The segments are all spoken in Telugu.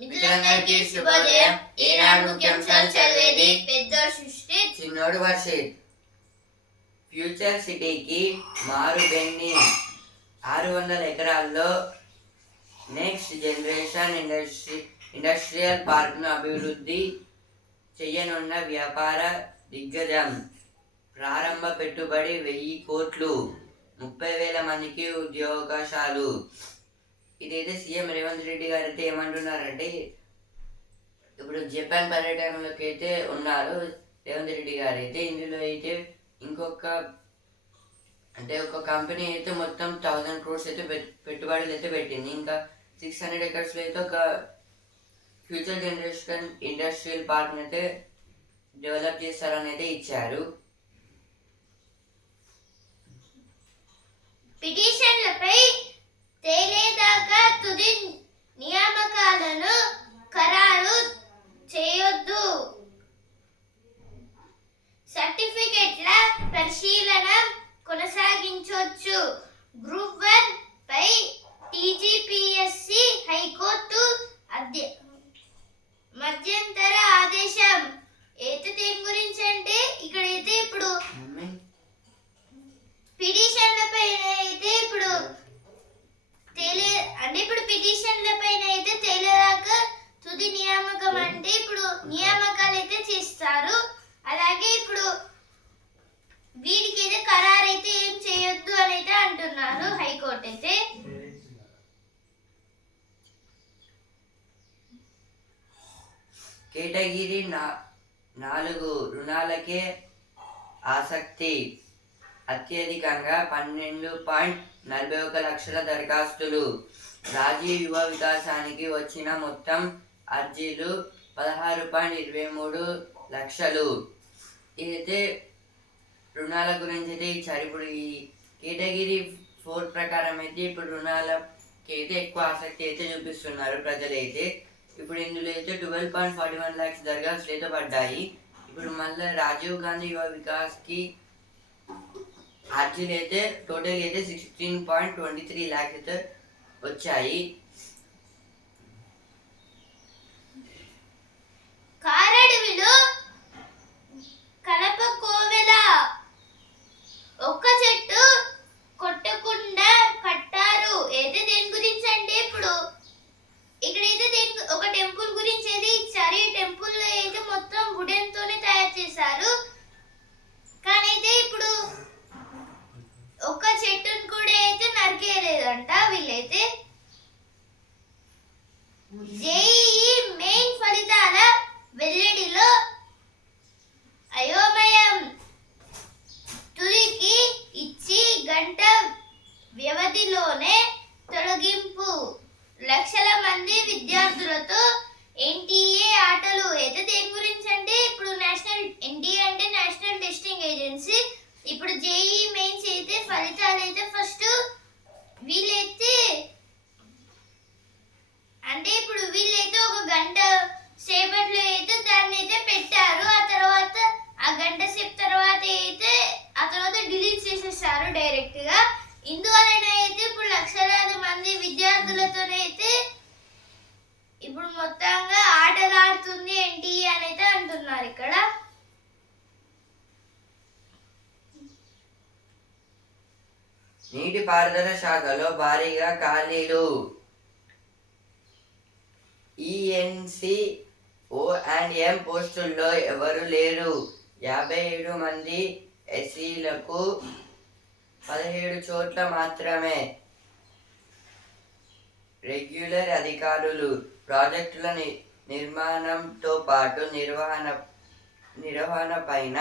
మిత్రులందరికీ శుభోదయం. ఈనాడు ముఖ్యాంశాలు చదివేది పెద్ద సృష్టి, చిన్నోడు వర్షిత్. ఫ్యూచర్ సిటీకి మారు బెండింగ్. 600 ఎకరాల్లో నెక్స్ట్ జనరేషన్ ఇండస్ట్రియల్ పార్క్ను అభివృద్ధి చేయనున్న వ్యాపార దిగ్గజం. ప్రారంభ పెట్టుబడి 1000 కోట్లు, 30,000 మందికి ఉద్యోగావకాశాలు. ఇదైతే సీఎం రేవంత్ రెడ్డి గారు అయితే ఏమంటున్నారంటే, ఇప్పుడు జపాన్ పర్యటనలోకి అయితే ఉన్నారు రేవంత్ రెడ్డి గారు అయితే. ఇందులో అయితే ఒక కంపెనీ అయితే మొత్తం 1000 crores అయితే పెట్టుబడులు అయితే పెట్టింది. ఇంకా 600 acres అయితే ఒక ఫ్యూచర్ జనరేషన్ ఇండస్ట్రియల్ పార్క్ అయితే డెవలప్ చేస్తారని అయితే ఇచ్చారు. పిటిషన్లపై తేలేదాకా తుది నియామకాలను ఖరారు చేయొద్దు. సర్టిఫికెట్ల పరిశీలన కొనసాగించొచ్చు. గ్రూప్ 1 పై టీజీపీఎస్సీ హైకోర్టు మధ్యంతర ఆదేశం. అయితే దేని గురించి అంటే ఇక్కడైతే ఇప్పుడు పిటిషన్ల పైన అయితే ఇప్పుడు పిటిషన్ల పైన అయితే తేలేదాకా తుది నియామకం అంటే ఇప్పుడు నియామకాలు అయితే చేస్తారు. అలాగే ఇప్పుడు వీడికి అయితే ఖరారు అయితే ఏం చేయొద్దు అని అయితే అంటున్నారు హైకోర్టు అయితే. కేటగిరీ 4 రుణాలకే ఆసక్తి. అత్యధికంగా 12.41 లక్షల దరఖాస్తులు. రాజీవ్ యువ వికాసానికి వచ్చిన మొత్తం అర్జీలు 16.23 లక్షలు. ఇదైతే రుణాల గురించి అయితే ఇచ్చారు. ఇప్పుడు ఈ కేటగిరీ 4 ప్రకారం అయితే ఇప్పుడు రుణాలకి అయితే ఎక్కువ ఆసక్తి అయితే చూపిస్తున్నారు ప్రజలైతే. ఇప్పుడు ఇందులో అయితే 12.41 lakhs దరఖాస్తులు అయితే పడ్డాయి. ఇప్పుడు మళ్ళీ రాజీవ్ గాంధీ యువ వికాస్కి అర్జీలు అయితే టోటల్ అయితే 16.23 lakhs అయితే వచ్చాయి. కారడవిలో కలప కోవెల ఒక్క చెట్టు కొట్టకుండా కట్టారు. అయితే దేని గురించి అంటే ఇప్పుడు ఇక్కడైతే ఒక టెంపుల్ గురించి అయితే ఇచ్చారు. ఈ టెంపుల్ అయితే మొత్తం వుడెన్ తోనే తయారు చేశారు. కానీ అయితే ఇప్పుడు ఒక్క చెట్టును కూడా అయితే నరికేయలేదంట వీళ్ళైతే. జేఈఈ మెయిన్ ఫలితాల వెల్లడిలో అయోమయం. తుదికి ఇచ్చి గంట వ్యవధిలోనే తొలగింపు. లక్షల మంది విద్యార్థులతో ఎన్టీఏ ఆటలు. అయితే దేని గురించి అంటే ఇప్పుడు ఎన్టీఏ అంటే నేషనల్ టెస్టింగ్ ఏజెన్సీ. ఇప్పుడు జేఈ మెయిన్స్ అయితే ఫలితాలు అయితే ఫస్ట్ వీళ్ళైతే ఒక గంట సేపట్లో అయితే దాన్ని అయితే పెట్టారు. ఆ గంట సేపు తర్వాత అయితే డిలీట్ చేసేసారు డైరెక్ట్ గా. ఇందువలన అయితే ఇప్పుడు లక్షలాది మంది విద్యార్థులతోనైతే ఇప్పుడు మొత్తంగా ఆటలు ఆడుతుంది ఎన్టీఏ అని అయితే అంటున్నారు ఇక్కడ. నీటిపారుదల శాఖలో భారీగా ఖాళీలు. ఈఎన్సి ఓ&ఎం పోస్టుల్లో ఎవరు లేరు. 57 మంది ఎస్సీలకు 17 చోట్ల మాత్రమే. రెగ్యులర్ అధికారులు. ప్రాజెక్టుల నిర్మాణంతో పాటు నిర్వహణ పైన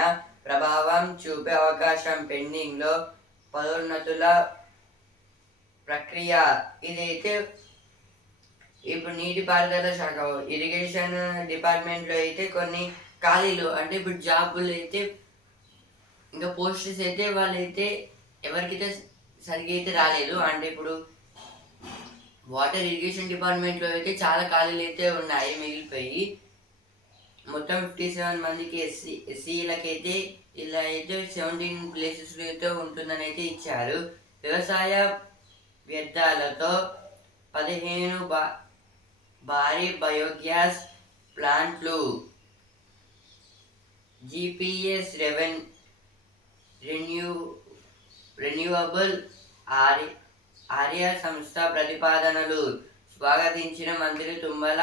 ప్రభావం చూపే అవకాశం. పెండింగ్లో పదోన్నతుల ప్రక్రియ. ఇదైతే ఇప్పుడు నీటిపారుదల శాఖ ఇరిగేషన్ డిపార్ట్మెంట్లో అయితే కొన్ని ఖాళీలు అంటే ఇప్పుడు జాబులు అయితే ఇంకా పోస్టర్స్ అయితే వాళ్ళైతే ఎవరికైతే సరిగ్గా అయితే రాలేదు. అంటే ఇప్పుడు వాటర్ ఇరిగేషన్ డిపార్ట్మెంట్లో అయితే చాలా ఖాళీలు అయితే ఉన్నాయి మిగిలిపోయి. మొత్తం 57 మందికి ఎస్సీలకైతే ఇలా అయితే 17 ప్లేసెస్లో అయితే ఉంటుందని అయితే ఇచ్చారు. వ్యవసాయ వ్యర్థాలతో 15 భారీ బయోగ్యాస్ ప్లాంట్లు, జిపిఎస్ రెన్యూవబుల్ ఆర్యా సంస్థ ప్రతిపాదనలు స్వాగతించిన మంత్రి తుమ్మల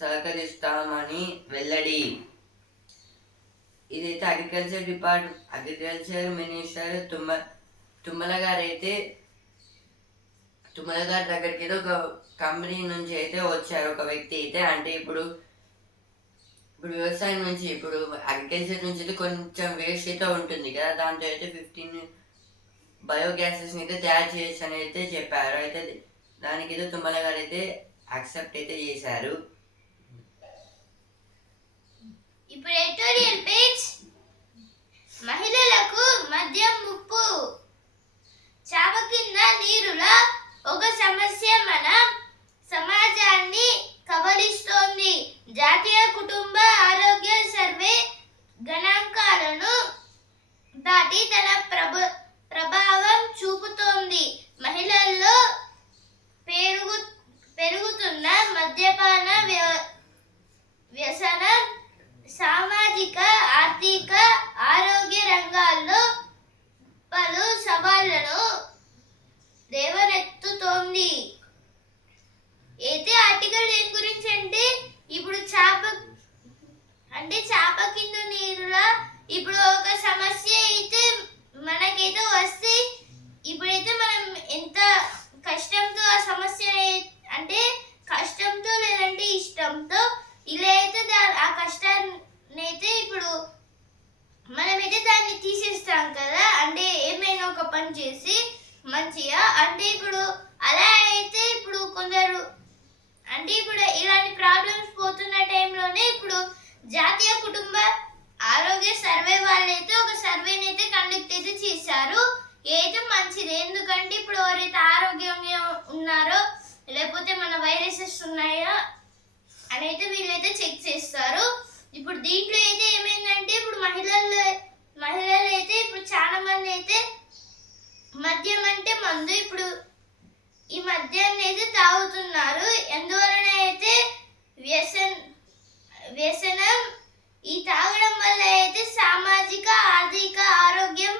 సహకరిస్తామని వెల్లడి. ఇదైతే అగ్రికల్చర్ మినిస్టర్ తుమ్మల గారి దగ్గరికి అయితే ఒక కంపెనీ నుంచి అయితే వచ్చారు ఒక వ్యక్తి అయితే. అంటే ఇప్పుడు వ్యవసాయం నుంచి, ఇప్పుడు అగ్రికల్చర్ నుంచి అయితే కొంచెం వేస్ట్ అయితే ఉంటుంది కదా, దాంతో అయితే 15 బయోగ్యాసెస్ని అయితే తయారు చేయొచ్చు అని అయితే చెప్పారు. అయితే దానికి అయితే తుమ్మల గారు అయితే యాక్సెప్ట్ అయితే చేశారు. ఇప్పుడు ఎడిటోరియల్ పేజ్. మహిళలకు మద్యం ముప్పు. చాప కింద నీరుల ఒక సమస్య మన సమాజాన్ని కబలిస్తోంది. జాతీయ కుటుంబ ఆరోగ్య సర్వే గణాంకాలను దాటి తన ప్రభావం చూపుతోంది. మహిళల్లో పెరుగుతున్న మద్యపాన వ్యసనం సామాజిక, ఆర్థిక, ఆరోగ్య రంగాల్లో పలు సవాళ్లను లేవనెత్తుతోంది. అయితే ఆర్టికల్ దేని గురించి అంటే ఇప్పుడు చాప కింద నీరులా ఇప్పుడు ఒక సమస్య అయితే మనకైతే వస్తే ఇప్పుడైతే మనం ఎంత కష్టంతో ఆ సమస్య అంటే కష్టంతో లేదంటే ఇష్టంతో ఇలా అయితే ఆ కష్టాన్ని అయితే ఇప్పుడు మనమైతే దాన్ని తీసేస్తాం కదా. అంటే ఏమైనా ఒక పని చేసి మంచిగా, అంటే ఇప్పుడు అలా అయితే ఇప్పుడు కొందరు అంటే ఇప్పుడు ఇలాంటి ప్రాబ్లమ్స్ పోతున్న టైంలోనే ఇప్పుడు జాతీయ కుటుంబ ఆరోగ్య సర్వే వాళ్ళైతే ఒక సర్వేని అయితే కండక్ట్ అయితే చేశారు. ఏదైతే మంచిది, ఎందుకంటే ఇప్పుడు ఎవరైతే ఆరోగ్యంగా ఉన్నారో లేకపోతే మన వైరసెస్ ఉన్నాయో అని అయితే వీళ్ళైతే చెక్ చేస్తారు. ఇప్పుడు దీంట్లో అయితే ఏమైందంటే ఇప్పుడు మహిళలు అయితే ఇప్పుడు చాలా మంది అయితే మద్యం అంటే మందు ఇప్పుడు ఈ మద్యాన్ని అయితే తాగుతున్నారు. ఎందువలన అయితే వ్యసనం ఈ తాగడం వల్ల అయితే సామాజిక, ఆర్థిక, ఆరోగ్యం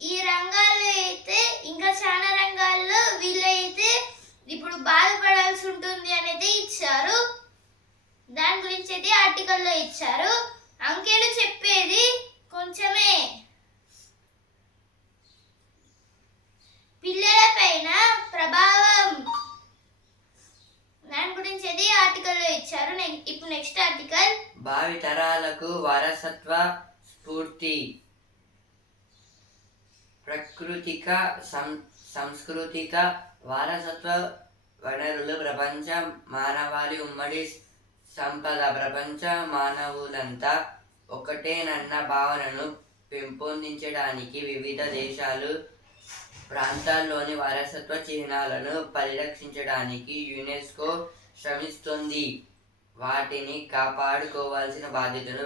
ఈ రంగాల్లో అయితే ఇంకా చాలా రంగాల్లో వీళ్ళైతే ఇప్పుడు బాధపడాల్సి ఉంటుంది అనేది ఇచ్చారు. దాని గురించి అయితే ఆర్టికల్లో ఇచ్చారు. అంకెలు చెప్పేది కొంచెమే. పిల్లల పైన ప్రభావం దాని గురించి అయితే ఆర్టికల్లో ఇచ్చారు. ఇప్పుడు నెక్స్ట్ ఆర్టికల్. భావి తరాలకు వారసత్వ స్ఫూర్తి. ప్రాకృతిక సాంస్కృతిక వారసత్వ వనరులు ప్రపంచ మానవాళి ఉమ్మడి సంపద. ప్రపంచ మానవులంతా ఒకటేనన్న భావనను పెంపొందించడానికి వివిధ దేశాలు, ప్రాంతాల్లోని వారసత్వ చిహ్నాలను పరిరక్షించడానికి యునెస్కో శ్రమిస్తుంది. వాటిని కాపాడుకోవాల్సిన బాధ్యతను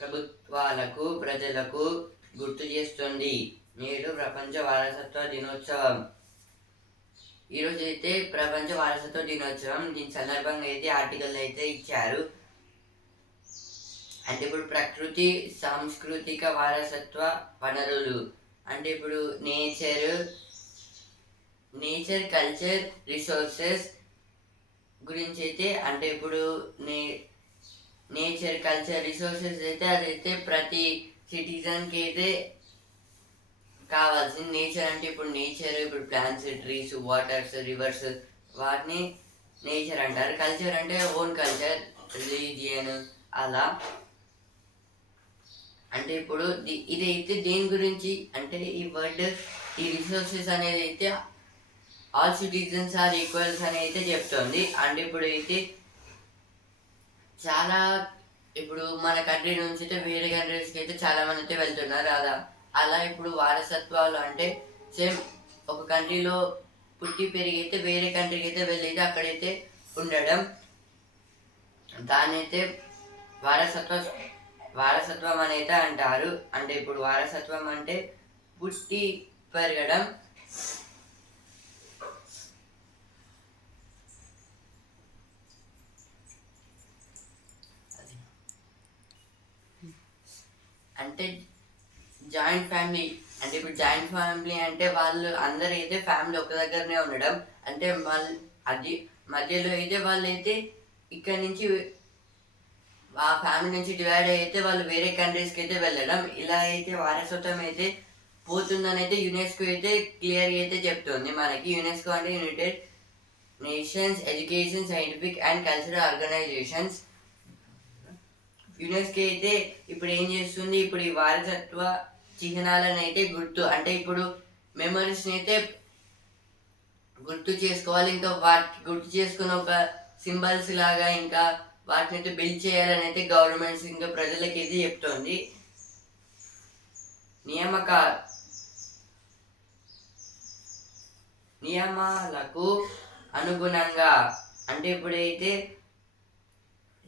ప్రభుత్వాలకు, ప్రజలకు గుర్తు చేస్తుంది. నేడు ప్రపంచ వారసత్వ దినోత్సవం. ఈరోజు అయితే ప్రపంచ వారసత్వ దినోత్సవం. దీని సందర్భంగా అయితే ఆర్టికల్ అయితే ఇచ్చారు. అంటే ఇప్పుడు ప్రకృతి సాంస్కృతిక వారసత్వ వనరులు అంటే ఇప్పుడు నేచర్ కల్చర్ రిసోర్సెస్ గురించి అయితే, అంటే ఇప్పుడు నేచర్ కల్చర్ రిసోర్సెస్ అయితే అదైతే ప్రతి సిటిజన్కి అయితే కావాల్సింది. నేచర్ అంటే ఇప్పుడు ప్లాంట్స్, ట్రీస్, వాటర్స్, రివర్స్, వాటిని నేచర్ అంటారు. కల్చర్ అంటే ఓన్ కల్చర్, రిలీజియన్ అలా. అంటే ఇప్పుడు ఇదైతే దేని గురించి అంటే ఈ రిసోర్సెస్ అనేది అయితే ఆల్ సిటిజన్స్ ఆర్ ఈక్వల్స్ అని అయితే చెప్తుంది. అంటే ఇప్పుడు అయితే చాలా ఇప్పుడు మన కంట్రీ నుంచి అయితే వేరే కంట్రీస్కి అయితే చాలా మంది అయితే వెళ్తున్నారు. అలా ఇప్పుడు వారసత్వాలు అంటే సేమ్ ఒక కంట్రీలో పుట్టి పెరిగి అయితే వేరే కంట్రీకి అయితే వెళ్ళి అయితే అక్కడైతే ఉండడం, దాన్ని అయితే వారసత్వం అని అయితే అంటారు. అంటే ఇప్పుడు వారసత్వం అంటే పుట్టి పెరగడం. అంటే జాయింట్ ఫ్యామిలీ. అంటే ఇప్పుడు జాయింట్ ఫ్యామిలీ అంటే వాళ్ళు అందరూ అయితే ఫ్యామిలీ ఒక దగ్గరనే ఉండడం. అంటే అది మధ్యలో అయితే వాళ్ళు అయితే ఇక్కడ నుంచి ఆ ఫ్యామిలీ నుంచి డివైడ్ అయితే వాళ్ళు వేరే కంట్రీస్కి అయితే వెళ్ళడం. ఇలా అయితే వారసత్వం అయితే పోతుందని అయితే యునెస్కో అయితే క్లియర్గా అయితే చెప్తుంది మనకి. యునెస్కో అంటే united nations education scientific and cultural organisations. UNESCO అయితే ఇప్పుడు ఏం చేస్తుంది, ఇప్పుడు ఈ వారసత్వ చిహ్నాలను అయితే అంటే ఇప్పుడు మెమరీస్ని అయితే గుర్తు చేసుకోవాలి. ఇంకా వాటికి గుర్తు చేసుకున్న ఒక సింబల్స్ లాగా ఇంకా వాటిని అయితే బిల్డ్ చేయాలని అయితే గవర్నమెంట్స్ ఇంకా ప్రజలకి అయితే చెప్తోంది. నియమాలకు అనుగుణంగా అంటే ఇప్పుడైతే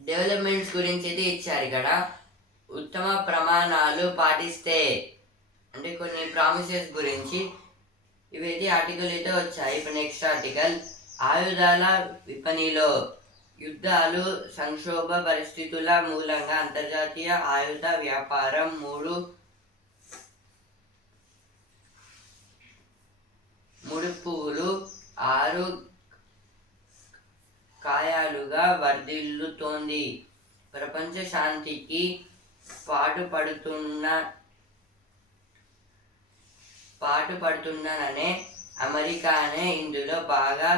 డెవలప్మెంట్స్ గురించి అయితే ఇచ్చారు ఇక్కడ. ఉత్తమ ప్రమాణాలు పాటిస్తే అంటే కొన్ని ప్రామిసెస్ గురించి ఇవైతే ఆర్టికల్ అయితే వచ్చాయి. ఇప్పుడు నెక్స్ట్ ఆర్టికల్, ఆయుధాల విపణిలో యుద్ధాలు సంక్షోభ పరిస్థితుల మూలంగా అంతర్జాతీయ ఆయుధ వ్యాపారం 3.6 కాయాలుగా వర్ధిల్లుతోంది. ప్రపంచ శాంతికి పాటుపడుతుందనే అమెరికానే ఇందులో బాగా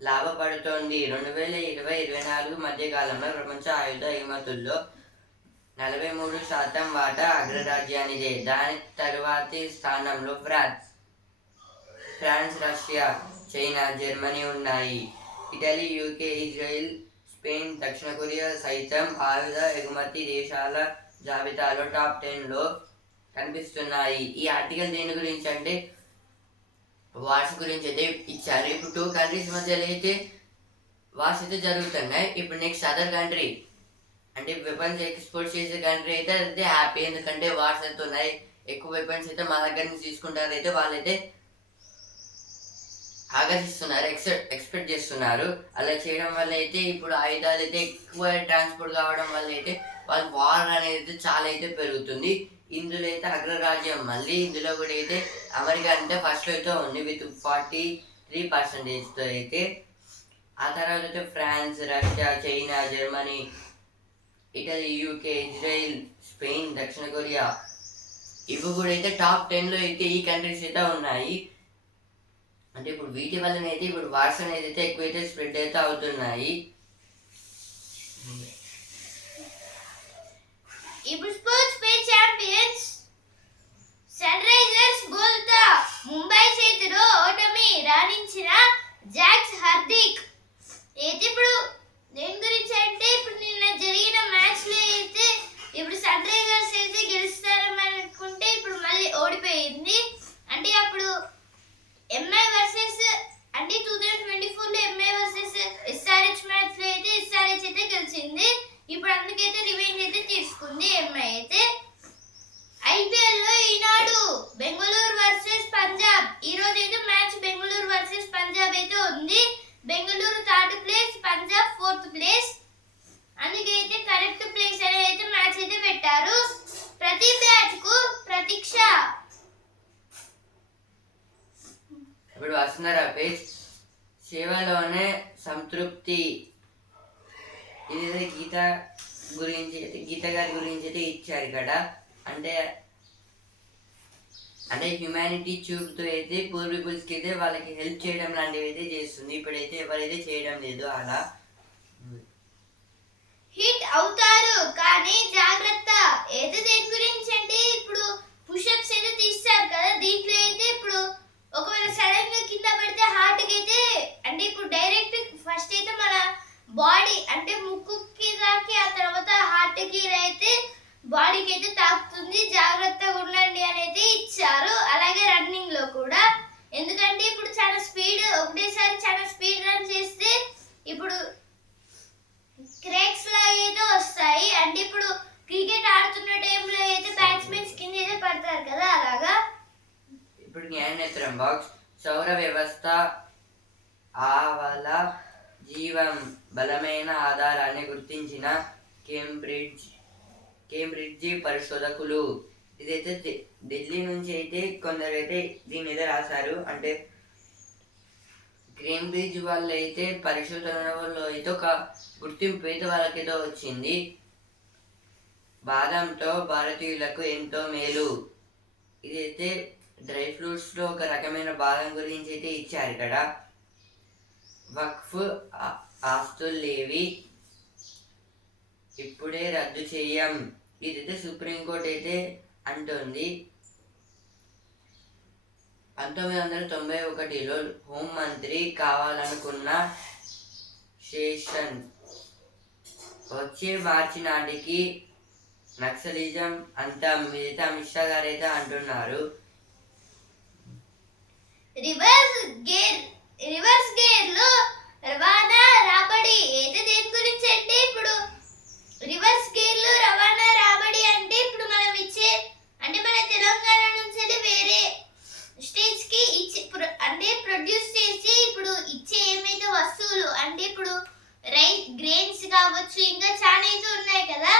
లాభపడుతోంది. 2020-24 మధ్య కాలంలో ప్రపంచ ఆయుధ ఎగుమతుల్లో 43% వాటా అగ్రరాజ్యానిదే. దాని తరువాతి స్థానంలో ఫ్రాన్స్, రష్యా, చైనా, జర్మనీ ఉన్నాయి. ఇటలీ, యూకే, ఇజ్రాయిల్, స్పెయిన్, దక్షిణ కొరియా సైతం ఆయుధ ఎగుమతి దేశాల జాబితాలో టాప్ 10లో కనిపిస్తున్నాయి. ఈ ఆర్టికల్ దేని గురించి అంటే వార్స్ గురించి అయితే ఇచ్చారు. ఇప్పుడు 2 కంట్రీస్ మధ్యలో అయితే వార్స్ అయితే జరుగుతున్నాయి. ఇప్పుడు నెక్స్ట్ అదర్ కంట్రీ అంటే వెపన్స్ ఎక్స్పోర్ట్ చేసే కంట్రీ అయితే హ్యాపీ, ఎందుకంటే వార్స్ అయితే ఉన్నాయి. ఎక్కువ వెపన్స్ అయితే మా దగ్గర నుంచి తీసుకుంటారు. అయితే వాళ్ళైతే ఆకర్షిస్తున్నారు, ఎక్స్పెక్ట్ చేస్తున్నారు. అలా చేయడం వల్ల అయితే ఇప్పుడు ఆయుధాలు అయితే ఎక్కువ ట్రాన్స్పోర్ట్ కావడం వల్ల అయితే వాళ్ళ వార్ అనేది చాలా అయితే పెరుగుతుంది. ఇందులో అయితే అగ్రరాజ్యం మళ్ళీ ఇందులో కూడా అయితే అమెరికా అంటే ఫస్ట్లో అయితే ఉంది విత్ 43%తో అయితే. ఆ తర్వాత అయితే France, Russia, China, Germany, Italy, UK, Israel, Spain, దక్షిణ కొరియా ఇవి కూడా అయితే టాప్ 10లో అయితే ఈ కంట్రీస్ అయితే ఉన్నాయి. అంటే ఇప్పుడు వీటి వల్లనైతే ఇప్పుడు వార్స్ అనేది అయితే ఎక్కువైతే స్ప్రెడ్ అయితే అవుతున్నాయి. ఇప్పుడు sports page champions Sunrisers బోల్తా ముంబై చేతిలో ఓటమి రాణించిన జాక్స్ హార్దిక్ అయితే ఇప్పుడు దేని గురించి అంటే ఇప్పుడు నిన్న జరిగిన మ్యాచ్ లో అయితే ఇప్పుడు సన్ రైజర్స్ అయితే గెలుస్తారని అనుకుంటే ఇప్పుడు మళ్ళీ ఓడిపోయింది. అంటే అప్పుడు ఎంఐ వర్సెస్ అంటే 2024లో ఎంఐ వర్సెస్ ఎస్ఆర్హెచ్ మ్యాచ్ లో అయితే ఎస్ఆర్హెచ్ అయితే గెలిచింది. ఇప్పుడు అందుకైతే రివెంజ్ అయితే తీసుకుంది ఎంఐ అయితే. ఐపీఎల్ లో ఈనాడు బెంగళూరు వర్సెస్ పంజాబ్ ఈ రోజు అయితే మ్యాచ్ బెంగళూరు వర్సెస్ పంజాబ్ అయితే ఉంది. Bengaluru 3rd place, Punjab 4th place. అందుకైతే కరెక్ట్ ప్లేస్ అనేది అయితే మ్యాచ్ అయితే పెట్టారు. ప్రతి బ్యాచ్ కు ప్రతీక్ష. ఇప్పుడు వస్తున్నారా పేజ్ సేవలోనే సంతృప్తి. ఇది గీత గారి గురించి అయితే ఇచ్చారు ఇక్కడ. అంటే హ్యుమానిటీ చూపుతో అయితే పూర్ పీపుల్స్కి అయితే వాళ్ళకి హెల్ప్ చేయడం లాంటివి అయితే చేస్తుంది. ఇప్పుడైతే ఎవరైతే చేయడం లేదు అలా. హిట్ అవుతారు కానీ జాగ్రత్త. ఏదో దేని గురించి అంటే ఇప్పుడు పుషప్స్ అయితే తీస్తారు కదా, దీంట్లో అయితే ఇప్పుడు ఒకవేళ సడన్ గా కింద పడితే హార్ట్ కి అయితే అంటే ఇప్పుడు డైరెక్ట్ ఫస్ట్ అయితే మన బాడీ అంటే ముక్కుకి తాకి ఆ తర్వాత హార్ట్ కి అయితే బాడీకి అయితే తాకుతుంది, జాగ్రత్తగా ఉండండి అని అయితే ఇచ్చారు. అలాగే రన్నింగ్ లో కూడా, ఎందుకంటే ఇప్పుడు చాలా స్పీడ్ ఒకటేసారి చాలా స్పీడ్ రన్ చేస్తే ఇప్పుడు క్రాక్స్ లాగా అయితే వస్తాయి. అంటే ఇప్పుడు క్రికెట్ ఆడుతున్న టైంలో అయితే బ్యాట్స్మెన్స్ కింద అయితే పడతారు కదా అలాగా. ఇప్పుడు జ్ఞానేత్రం బాక్స్ సౌర వ్యవస్థ ఆవల జీవం బలమైన ఆధారాన్ని గుర్తించిన కేంబ్రిడ్జి పరిశోధకులు. ఇదైతే ఢిల్లీ నుంచి అయితే కొందరు అయితే దీని మీద రాశారు. అంటే కేంబ్రిడ్జ్ వాళ్ళు అయితే పరిశోధనలో అయితే ఒక గుర్తింపు అయితే వాళ్ళకైతే వచ్చింది. బాదంతో భారతీయులకు ఎంతో మేలు. ఇదైతే డ్రై ఫ్రూట్స్లో ఒక రకమైన బాదం గురించి అయితే ఇచ్చారు ఇక్కడ. వక్ఫ్ ఆస్తులేవి ఇప్పుడే రద్దు చేయం. ఇదైతే సుప్రీంకోర్టు అయితే అంటుంది. 1991లో హోంమంత్రి కావాలనుకున్న శేషన్ వచ్చే మార్చి నాటికి నక్సలిజం అంతా మిగతా అమిత్ షా గారు అయితే అంటున్నారు. రివర్స్ గేర్ లో రవాణా రాబడి అయితే దేని గురించి అంటే ఇప్పుడు రివర్స్ గేర్ లో రవాణా రాబడి అంటే ఇప్పుడు మనం ఇచ్చే అంటే మన తెలంగాణ నుంచి వేరే స్టేట్స్ కి ఇచ్చి అంటే ప్రొడ్యూస్ చేసి ఇప్పుడు ఇచ్చే ఏమైతే వస్తువులు అంటే ఇప్పుడు రైస్ గ్రెయిన్స్ కావచ్చు ఇంకా చాలా అయితే ఉన్నాయి కదా,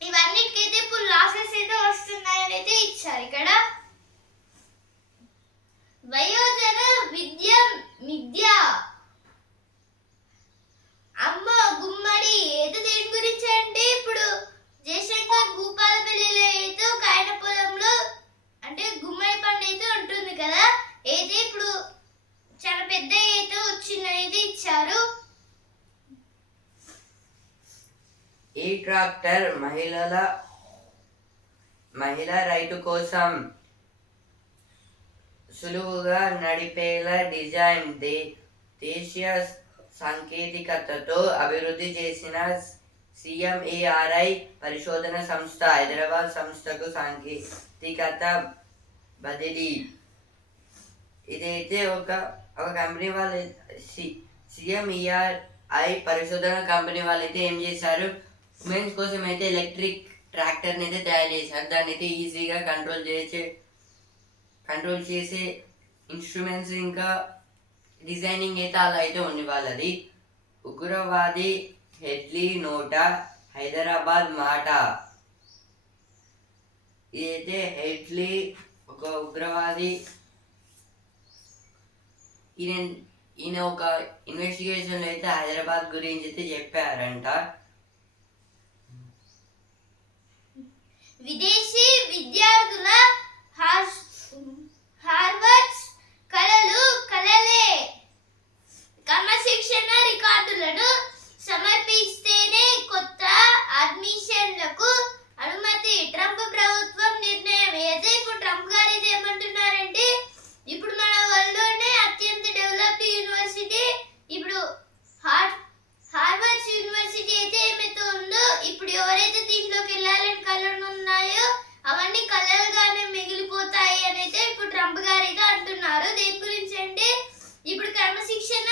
ఇవన్నిటికైతే ఇప్పుడు లాసెస్ అయితే వస్తున్నాయని అయితే ఇచ్చారు ఇక్కడ. వయోజన విద్య అమ్మ గుమ్మడి అయితే దేని గురించి అంటే ఇప్పుడు జయశంకర్ భూపాలపల్లిలో అయితే ఒక ఆయన పొలంలో అంటే గుమ్మడి పండు అయితే ఉంటుంది కదా, అయితే ఇప్పుడు చాలా పెద్ద అయితే వచ్చిందని అయితే ఇచ్చారు. ఈ ట్రాక్టర్ మహిళా రైతు కోసం సులువుగా నడిపేలా డిజైన్ దేశీయ సాంకేతికతతో అభివృద్ధి చేసిన CMARI పరిశోధన సంస్థ హైదరాబాద్ సంస్థకు సాంకేతికత బదిలీ. ఇదైతే ఒక కంపెనీ వాళ్ళు CMARI పరిశోధన కంపెనీ వాళ్ళు అయితే ఏం చేశారు, ఉమెన్స్ కోసం అయితే ఎలక్ట్రిక్ ట్రాక్టర్ని అయితే తయారు చేశారు. దాన్ని అయితే ఈజీగా కంట్రోల్ చేసే ఇన్స్ట్రుమెంట్స్ ఇంకా డిజైనింగ్ అయితే అలా అయితే ఉంది వాళ్ళది. ఉగ్రవాది హెడ్లీ నోట హైదరాబాద్ మాట. ఇదైతే హెడ్లీ ఒక ఉగ్రవాది. ఈయన ఒక ఇన్వెస్టిగేషన్లో అయితే హైదరాబాద్ గురించి అయితే చెప్పారంట. విదేశీ విద్యార్థుల హార్వర్డ్ కలలే క్రమశిక్షణ రికార్డులను సమర్పిస్తేనే కొత్త అడ్మిషన్లకు అనుమతి. ట్రంప్ ప్రభుత్వం నిర్ణయం. అయితే ఇప్పుడు ట్రంప్ గారు అయితే ఏమంటున్నారంటే ఇప్పుడు మన వరల్డ్లోనే అత్యంత డెవలప్డ్ యూనివర్సిటీ ఇప్పుడు హార్వర్డ్ యూనివర్సిటీ అయితే ఏమైతే ఉందో ఇప్పుడు ఎవరైతే దీంట్లోకి వెళ్ళాలని కలలు ఉన్నాయో అవన్నీ కలలుగానే మిగిలిపోతాయి అని అయితే ఇప్పుడు ట్రంప్ గారు అయితే అంటున్నారు. దేని గురించి అంటే ఇప్పుడు క్రమశిక్షణ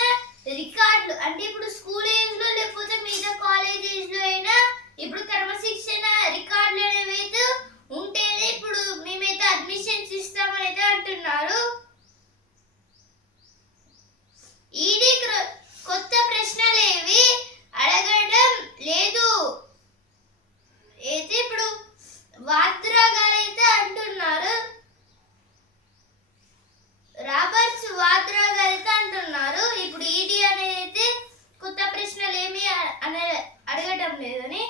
రికార్డులు అంటే ఇప్పుడు స్కూల్ ఏజ్ లో లేకపోతే మిగతా కాలేజ్ ఏజ్ లో అయినా ఇప్పుడు క్రమశిక్షణ రికార్డులు అనేవి అయితే ఉంటేనే ఇప్పుడు మేమైతే అడ్మిషన్స్ ఇస్తామని అయితే అంటున్నారు. ఈడీ కొత్త ప్రశ్నలేవి అడగడం లేదు. అయితే ఇప్పుడు వాద్రా గారు అయితే అంటున్నారు, రాబర్ట్స్ వాద్రా గారు అయితే అంటున్నారు ఇప్పుడు ఈడీ అనేది అయితే కొత్త ప్రశ్నలు ఏమి అడగటం లేదని.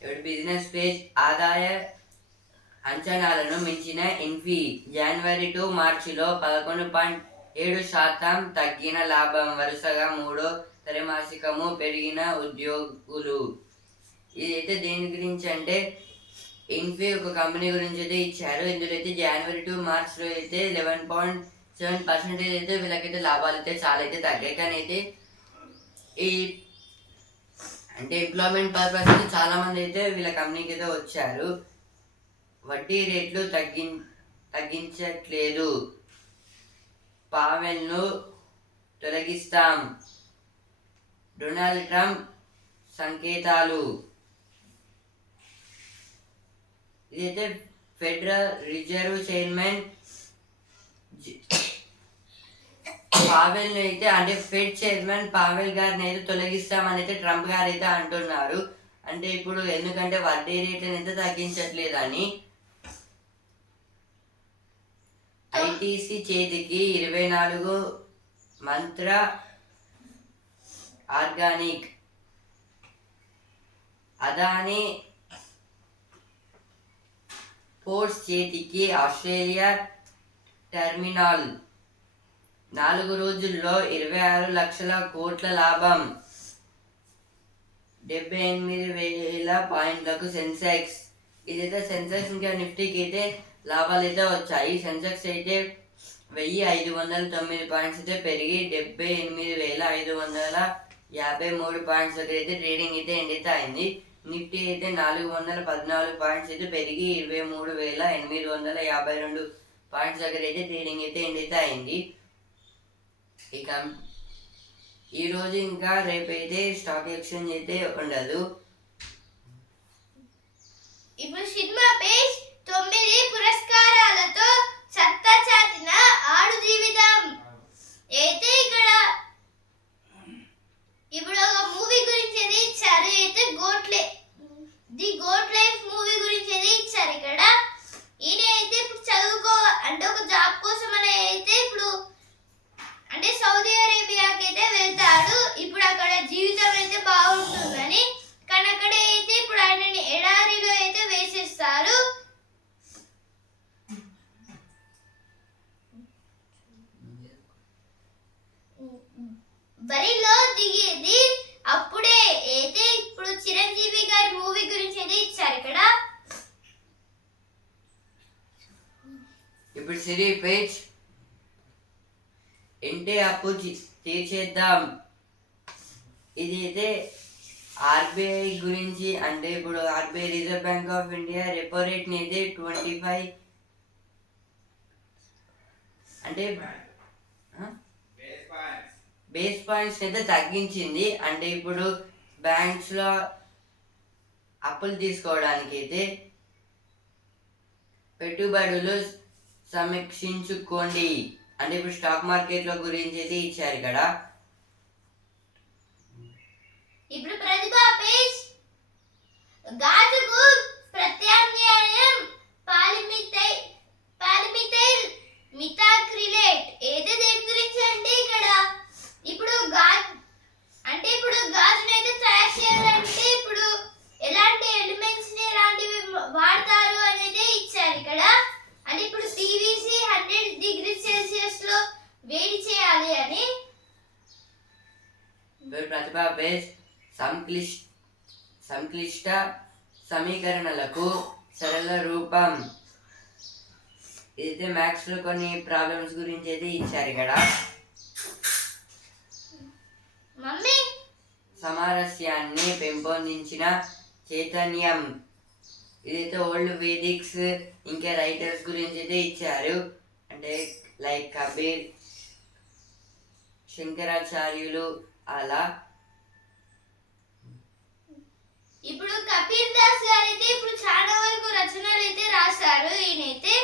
ఇప్పుడు బిజినెస్ పేజ్ ఆదాయ అంచనాలను మించిన ఇన్ఫీ. జనవరి టు మార్చిలో 11.7% తగ్గిన లాభం. వరుసగా 3వ త్రైమాసికము పెరిగిన ఉద్యోగులు. ఇదైతే దేని గురించి అంటే ఇన్ఫీ ఒక కంపెనీ గురించి అయితే ఇచ్చారు. ఇందులో అయితే జనవరి టు మార్చ్లో అయితే 11.7% అయితే వీళ్ళకైతే లాభాలు అయితే చాలా అయితే తగ్గాయి. కానీ అయితే ఈ అంటే ఎంప్లాయ్మెంట్ పర్పస్ అయితే చాలా మంది అయితే వీళ్ళ కంపెనీకి అయితే వచ్చారు. వడ్డీ రేట్లు తగ్గించట్లేదు. పావెల్ను తొలగిస్తాం. డొనాల్డ్ ట్రంప్ సంకేతాలు. ఇదైతే ఫెడరల్ రిజర్వ్ చైర్మన్ పావెల్ అయితే అంటే ఫెడ్ చైర్మన్ పావెల్ గారిని అయితే తొలగిస్తామని అయితే ట్రంప్ గారు అయితే అంటున్నారు. అంటే ఇప్పుడు ఎందుకంటే వడ్డీ రేట్లను ఎంత తగ్గించట్లేదని ఐటీసీ చేతికి 24 మంత్ర ఆర్గానిక్, అదానీ పోర్ట్స్ చేతికి ఆస్ట్రేలియా టెర్మినల్ 4 రోజుల్లో 26 లక్షల కోట్ల లాభం, 78,000 పాయింట్లకు సెన్సెక్స్. ఇదైతే సెన్సెక్స్ ఇంకా నిఫ్టీకి అయితే లాభాలు అయితే వచ్చాయి. సెన్సెక్స్ అయితే 1,509 పాయింట్స్ అయితే పెరిగి 78,553 పాయింట్స్ దగ్గర అయితే ట్రేడింగ్ అయితే ఎండ్ అయితే అయింది. నిఫ్టీ అయితే 414 పాయింట్స్ అయితే పెరిగి 23,852 పాయింట్స్ దగ్గర అయితే ట్రేడింగ్ అయితే ఎండ్ అయితే అయింది. ఇక ఈరోజు ఇంకా రేపైతే స్టాక్ ఎక్స్చేంజ్ అయితే ఉండదు. ఇప్పుడు సినిమా పేజ్ 9 పురస్కారాలతో సత్తా చాటిన ఆడు జీవితం. అయితే ఇక్కడ ఇప్పుడు ఒక మూవీ గురించి అయితే ఇచ్చారు. అయితే ది గోట్ లైఫ్ మూవీ గురించి అయితే ఇచ్చారు. ఇక్కడ ఈయన అయితే ఇప్పుడు చదువుకో అంటే ఒక జాబ్ కోసం అని అయితే ఇప్పుడు అంటే సౌదీ అరేబియాకి అయితే వెళ్తాడు. ఇప్పుడు అక్కడ జీవితం అయితే బాగుంటుందని, కానీ అక్కడ అయితే ఇప్పుడు ఆయనని ఎడారిలో అయితే వేసేస్తారు. బరిలో దిగేది అప్పుడే. అయితే ఇప్పుడు చిరంజీవి గారి మూవీ గురించి అయితే ఇచ్చారు ఇక్కడ. ఇప్పుడు సిరీ పేజ్ ఇంటే అప్పు తీర్చేద్దాం. ఇది అయితే ఆర్బీఐ గురించి. అంటే ఇప్పుడు RBI reserve bank of India repo రేట్ని అయితే 25 అంటే బేస్ పాయింట్స్ అయితే తగ్గించింది. అంటే ఇప్పుడు బ్యాంక్స్లో అప్పులు తీసుకోవడానికి అయితే పెట్టుబడులు సమీక్షించుకోండి. అంటే ఇప్పుడు స్టాక్ మార్కెట్లో గురించి అయితే ఇచ్చారు ఇక్కడ. ఇప్పుడు ప్రతిభ పేజ్ గాజుకు ప్రత్యామ్నాయం పాలిమిథైల్ మిథాక్రిలేట్. ఏదో దేని గురించి అంటే ఇక్కడ ఇప్పుడు ఇప్పుడు గాజుని అయితే తయారు చేయాలంటే ఇప్పుడు ఎలాంటి ఎలిమెంట్స్ ని ఎలాంటివి వాడతారు అనేది ఇచ్చారు ఇక్కడ. అంటే ఇప్పుడు పీవీసీ 100 డిగ్రీ సెల్సియస్ లో వేడి చేయాలి అని. ప్రతిభా పేజ్ సంక్లిష్ట సమీకరణలకు సరళ రూపం. ఇదైతే మ్యాథ్స్ లో కొన్ని ప్రాబ్లమ్స్ గురించి అయితే ఇచ్చారు ఇక్కడ. సామరస్యాన్ని పెంపొందించిన చైతన్యం. ఇదైతే ఓల్డ్ వేదిక్స్ ఇంకా రైటర్స్ గురించి అయితే ఇచ్చారు. అంటే లైక్ కబీర్, శంకరాచార్యులు అలా. ఇప్పుడు కబీర్ దాస్ గారు అయితే ఇప్పుడు చాలా వరకు రచనలు అయితే రాశారు. ఈయనైతే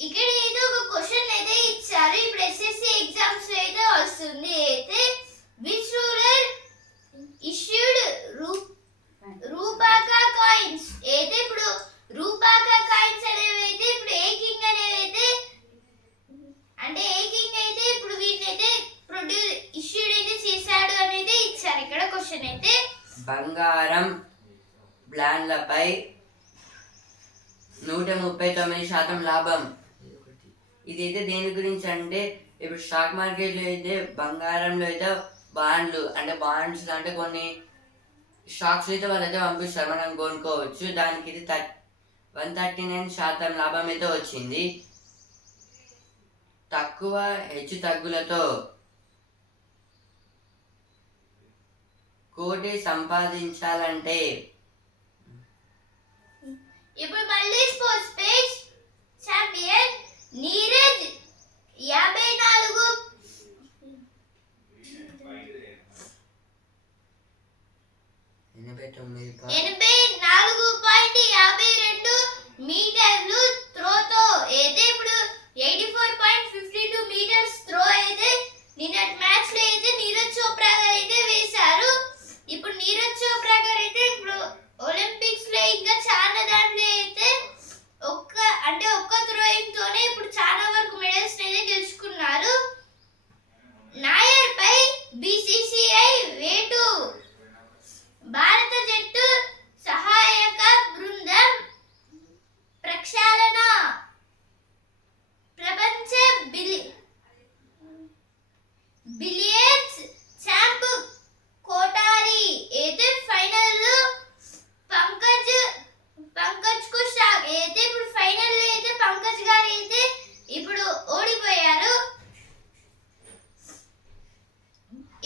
ఇక్కడ ఏదో ఒక క్వశ్చన్ అయితే ఇచ్చారు. ఇప్పుడు ఎస్ఎస్సి ఎగ్జామ్స్ లో అయితే వస్తుంది. అయితే విచ్ రూలర్ ఇష్యూడ్ రూపాకా కాయిన్స్. అయితే ఇప్పుడు రూపాకా కాయిన్స్ అనేవి అయితే ఇప్పుడు ఏ కింగ్ అనేవి అయితే అంటే ఏ కింగ్ అయితే ఇప్పుడు వీటిని అయితే ఇష్యూడ్ అయితే చేశాడు అనేది ఇచ్చారు ఇక్కడ క్వశ్చన్ అయితే. బంగారం బ్లాండ్లపై 139% లాభం. ఇదైతే దేని గురించి అంటే ఇప్పుడు స్టాక్ మార్కెట్లో అయితే బంగారంలో అయితే బాండ్లు అంటే బాండ్స్ అంటే కొన్ని స్టాక్స్ అయితే వాళ్ళైతే పంపిస్తారు, మనం కొనుక్కోవచ్చు. దానికి ఇది 139% లాభం అయితే వచ్చింది. తక్కువ హెచ్చు తగ్గులతో కోటి సంపాదించాలంటే ఇప్పుడు మళ్ళీ స్పోర్ట్స్ పేజ్ ఛాంపియన్ నీరజ్ 84 84.52 మీటర్లు త్రోతో అయితే ఇప్పుడు 84.52 మీటర్స్ త్రో అయితే నిన్నటి మ్యాచ్ లో అయితే నీరజ్ చోప్రా గారు అయితే వేశారు. ఇప్పుడు నీరజ్ చోప్రా సాగర్ అయితే ఇప్పుడు ఒలింపిక్స్ లో ఇంకా చాలా దాంట్లో అయితే ఒక్క థ్రోయింగ్ తోనే ఇప్పుడు చాలా వరకు మెడల్స్ అయితే గెలుచుకున్నారు. నాయర్ పై బీసీసీఐ వేటు. భారత జట్టు సహాయక బృందం ప్రక్షాళన. ప్రపంచ బిలియర్డ్స్ ఛాంప్ కోటారి అయితే ఫైనల్ లో పంకజ్ కు షాక్. అయితే ఇప్పుడు ఫైనల్ లో అయితే పంకజ్ గారు అయితే ఇప్పుడు ఓడిపోయారు.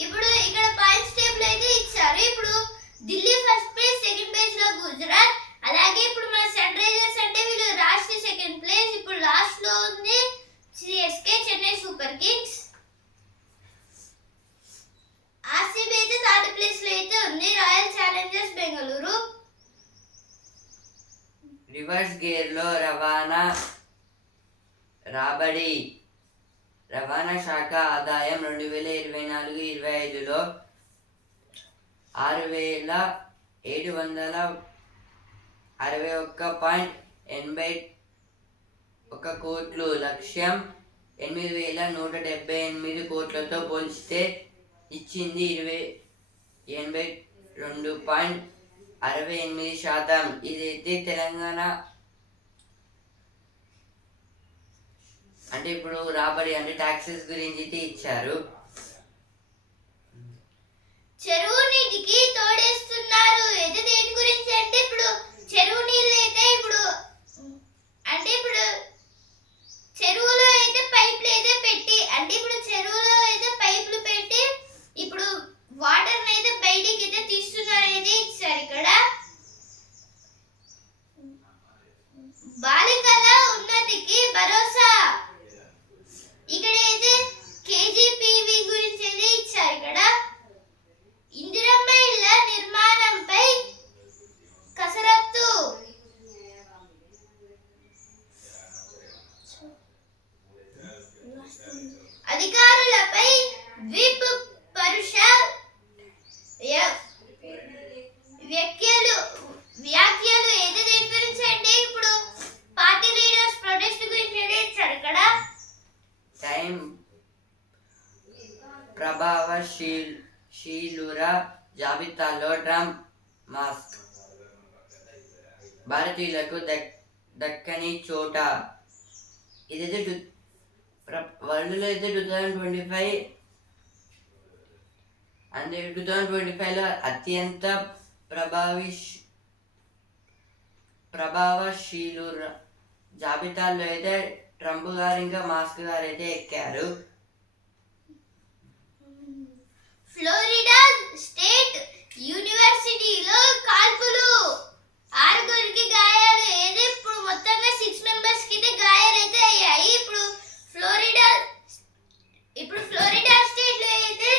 ఇప్పుడు ఇక్కడ పాయింట్స్ టేబుల్ అయితే ఇచ్చారు. ఇప్పుడు Delhi first place, second place లో గుజరాత్. అలాగే ఇప్పుడు మన సన్ రైజర్స్ అంటే వీళ్ళు లాస్ట్ సెకండ్ ప్లేస్. ఇప్పుడు లాస్ట్ లో ఉంది CSK, Chennai super Kings. RCB అయితే థర్డ్ ప్లేస్ లో అయితే ఉంది, royal Challengers Bengaluru. Reverse gear లో రవాణా శాఖ ఆదాయం 2024-25లో 6,761.81 కోట్లు, లక్ష్యం 8,178 కోట్లతో పోల్చితే ఇచ్చింది 82.68%. ఇదైతే తెలంగాణ అంటే ఇప్పుడు రాబడి అంటే టాక్సెస్ గురించి అయితే ఇచ్చారు. చెరువు నీటికి తోడేస్తున్నారు. అయితే దేని గురించి అంటే ఇప్పుడు చెరువు నీళ్ళు అయితే ఇప్పుడు చెరువులో అయితే పైపులు అయితే పెట్టి ఇప్పుడు చెరువులో అయితే పైపులు పెట్టి ఇప్పుడు వాటర్ అయితే బయటికి అయితే తీస్తున్నారు అయితే ఇచ్చారు. ఇక్కడ బాలికల ఉన్నతికి భరోసా. ఇక్కడ అయితే కేజీపీవీ గురించి అయితే ఇచ్చారు. ఇక్కడ ఇందిరమ్మ ఇళ్ల నిర్మాణంపై కసరత్తు. అధికారులపై విప్ పరుష వ్యాఖ్యలు ఏది దేని గురించి అంటే ఇప్పుడు పార్టీ లీడర్స్ ప్రొటెస్ట్ గురించి ఏది ఇచ్చారు. ఇక్కడ టైం ప్రభావశీలుర జాబితాలో ట్రంప్, మస్క్. భారతీయులకు దక్కని చోట. ఇదైతే వరల్డ్లో అయితే 2025లో అత్యంత ప్రభావశీలుర జాబితాలో అయితే ట్రంప్ గారు ఇంకా మాస్క్ గారు అయితే ఎక్కారు. ఫ్లోరిడా స్టేట్ యూనివర్సిటీలో కాల్పులు, 6 గాయాలు. ఏది ఇప్పుడు మొత్తంగా 6 మెంబర్స్ కి అయితే గాయాలు అయితే అయ్యాయి. ఇప్పుడు ఫ్లోరిడా స్టేట్ లో అయితే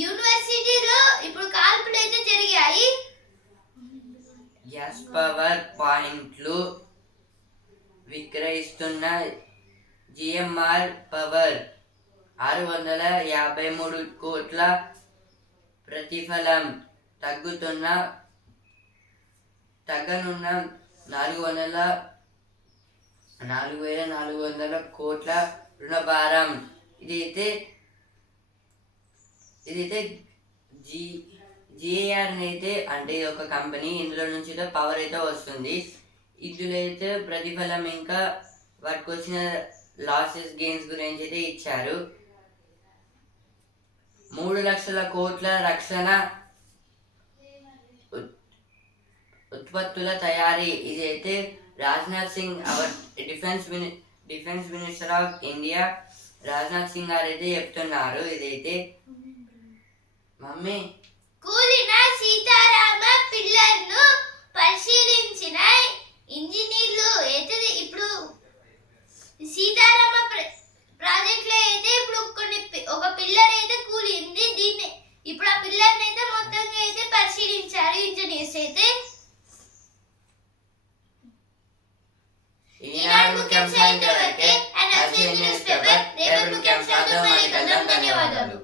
యూనివర్సిటీలో ఇప్పుడు కాల్పులు అయితే జరిగాయి. గ్యాస్ పవర్ పాయింట్లు విక్రయిస్తున్న జిఎంఆర్ పవర్ 653 కోట్ల ప్రతిఫలం, తగ్గనున్న 4,400 కోట్ల రుణభారం. ఇదైతే జిఏఆర్ అయితే అంటే ఒక కంపెనీ, ఇందులో నుంచి పవర్ అయితే వస్తుంది. ఇందులో అయితే ప్రతిఫలం ఇంకా వాటికి వచ్చిన లాసెస్ గెయిన్స్ గురించి అయితే ఇచ్చారు. 3 లక్షల కోట్ల రక్షణ ఉత్పత్తుల తయారీ. ఇదైతే Rajnath Singh, our defence minister of India Rajnath Singh గారు అయితే చెప్తున్నారు. ఇదైతే మమ్మీ కూలిన సీతారామ పిల్లర్ ను పరిశీలించిన ఇంజనీర్లు అయితే ఇప్పుడు సీతారామ ప్రాజెక్ట్ లో అయితే ఇప్పుడు ఒక పిల్లర్ అయితే కూలింది. దీన్ని ఇప్పుడు ఆ పిల్లర్ అయితే మొత్తంగా అయితే పరిశీలించారు ఇంజనీర్స్ అయితే. ఈనాడు ముఖ్యాంశాలు ఇంతవరకే. న్యూస్ పేపర్ రేపటి ముఖ్యాంశాలతో మళ్ళీ కలుద్దాం. ధన్యవాదాలు.